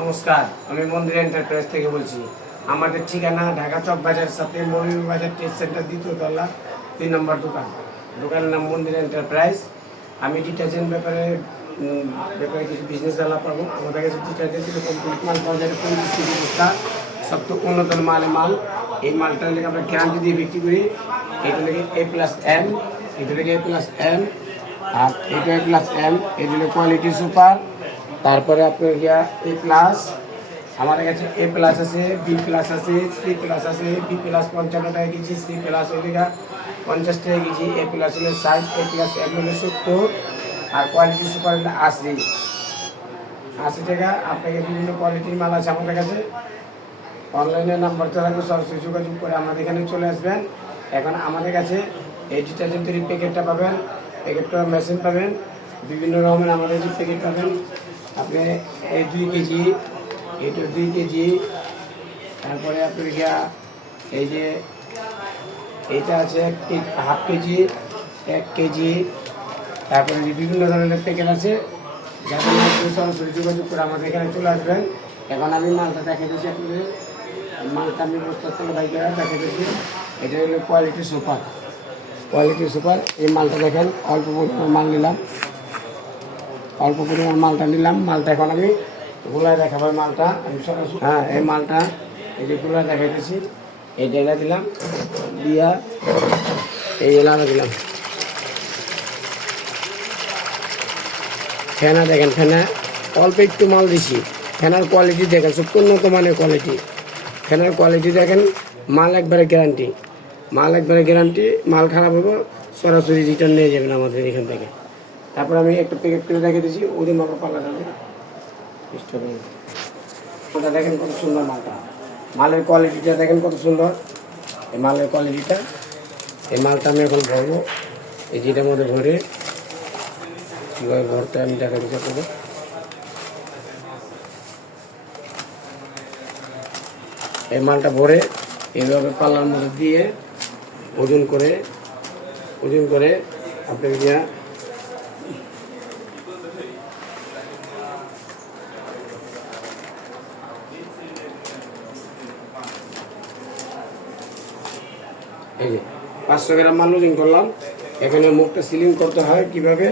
নমস্কার, আমি মন্দির এন্টারপ্রাইজ থেকে বলছি। আমাদের ঠিকানা ঢাকা চক বাজার সাথে মৌলী বাজার ট্রেড সেন্টার দ্বিতীয় তলা, তিন নম্বর দোকান। দোকানের নাম মন্দির এন্টারপ্রাইজ আমি ডিটারজেন্ট ব্যাপারে ব্যাপারে কিছু বিজনেস আলাপ পাবো আমাদের কাছে ডিটারজেন্ট কমপ্লিট মাল পাওয়া যায় পঁয়ত্রিশ কেজি বস্তা সব তো উন্নত মালে মাল। এই মালটা লেগে আমরা গ্যারান্টি দিয়ে বিক্রি করি। এটা লেগে এ প্লাস এম এটা লেগে এ প্লাস এম আর এটা এ প্লাস এম এটা কোয়ালিটি সুপার তারপরে আপনার গিয়া এ প্লাস আমাদের কাছে এ প্লাস আছে বি প্লাস আছে সি প্লাস আছে বি প্লাস পঞ্চান্ন টাকা কেজি সি প্লাস হলে গা পঞ্চাশ টাকা কেজি এ প্লাস হলে ষাট এ প্লাস এম হলে সত্তর, আর কোয়ালিটি সুপার হলে আশি। আশি টাকা আপনাকে বিভিন্ন কোয়ালিটির মাল আছে আমাদের কাছে। অনলাইনে নাম্বার তো রাখবে সরাসরি যোগাযোগ করে আমাদের এখানে চলে আসবেন। এখন আমাদের কাছে এই ডিটারজেন্টের প্যাকেটটা পাবেন প্যাকেটটা মেশিন পাবেন, বিভিন্ন রকমের আমাদের যে প্যাকেট পাবেন আপনি এই দুই কেজি, এটা দুই কেজি, তারপরে আপনার গিয়া এই যে এটা আছে এক হাফ কেজি, এক কেজি, তারপরে যে বিভিন্ন ধরনের প্যাকেট আছে যাদের সরাসরি যোগাযোগ করে আমাদের এখানে চলে আসবেন। এখন আমি মালটা দেখে দিচ্ছি আপনাদের। মালটা আমি বস্তা থেকে দেখে দিচ্ছি। এটা হলো কোয়ালিটি সুপার কোয়ালিটি সুপার এই মালটা দেখেন, অল্প পরিমাণ মাল নিলাম। অল্প পরিমাণ মালটা নিলাম। মালটা এখন আমি গোলায় দেখাবো মালটা। আমি হ্যাঁ এই মালটা এই যে গোলায় দেখাইতেছি। এই ডেলা দিলাম। দিয়া এই এলাকা দিলাম। ফেনা দেখেন, ফেনা। অল্প একটু মাল দিছি। ফেনার কোয়ালিটি দেখেন সব উন্নত মানের কোয়ালিটি ফেনার কোয়ালিটি দেখেন, মাল একবারে গ্যারান্টি মাল একবারে গ্যারান্টি মাল খারাপ হবে, সরাসরি রিটার্ন নিয়ে যাবেন আমাদের এখান থেকে। তারপর আমি একটা প্যাকেট করে রেখে দিয়েছি ওদের মাপা পাল্লা যাবে স্টোরে। ওটা দেখেন কত সুন্দর মালটা। মালের কোয়ালিটিটা দেখেন কত সুন্দর। এই মালের কোয়ালিটিটা এই মালটা আমি এখন ভরবো। এই যেটার মধ্যে ভরে কীভাবে ভরতে আমি দেখা দিতে পারব এই মালটা ভরে এইভাবে পাল্লার মধ্যে দিয়ে ওজন করে ওজন করে আপনাকে দিয়া এই যে, পাঁচশো গ্রাম মাল ওজন করলাম। এখানে মুখটা সিলিং করতে হয় কীভাবে?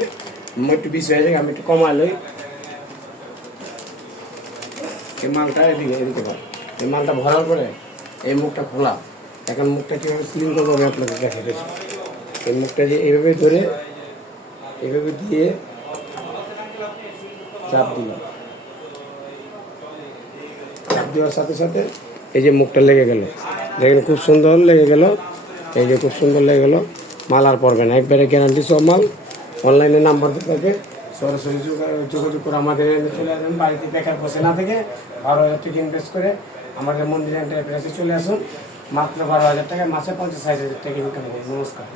মুখ একটু বেশি হয়ে যায় আমি একটু কমাই লই। এই মালটা এদিকে এদিকে। এই মালটা ভরার পরে এই মুখটা খোলা। এখন মুখটা কীভাবে সিলিং করব আমি আপনাকে দেখা দিচ্ছি। এই মুখটা যে এইভাবে ধরে, এইভাবে দিয়ে চাপ দিলাম। চাপ দেওয়ার সাথে সাথে এই যে মুখটা লেগে গেল। দেখেন খুব সুন্দর লেগে গেল। এই যে খুব সুন্দর লেগে গেলো। মাল আর পড়বে না। একবারে গ্যারান্টি সব মাল। অনলাইনে নাম্বার দিতে থাকে সরাসরি যোগা- যোগাযোগ করে আমাদের চলে আসবেন বাড়িতে বেকার বসে না থেকে বারো হাজার টাকা ইনভেস্ট করে আমাদের মন্দির এন্টারপ্রাইজে চলে আসুন। মাত্র বারো হাজার টাকা, মাসে পঞ্চাশ হাজার টাকা ইনকাম নমস্কার।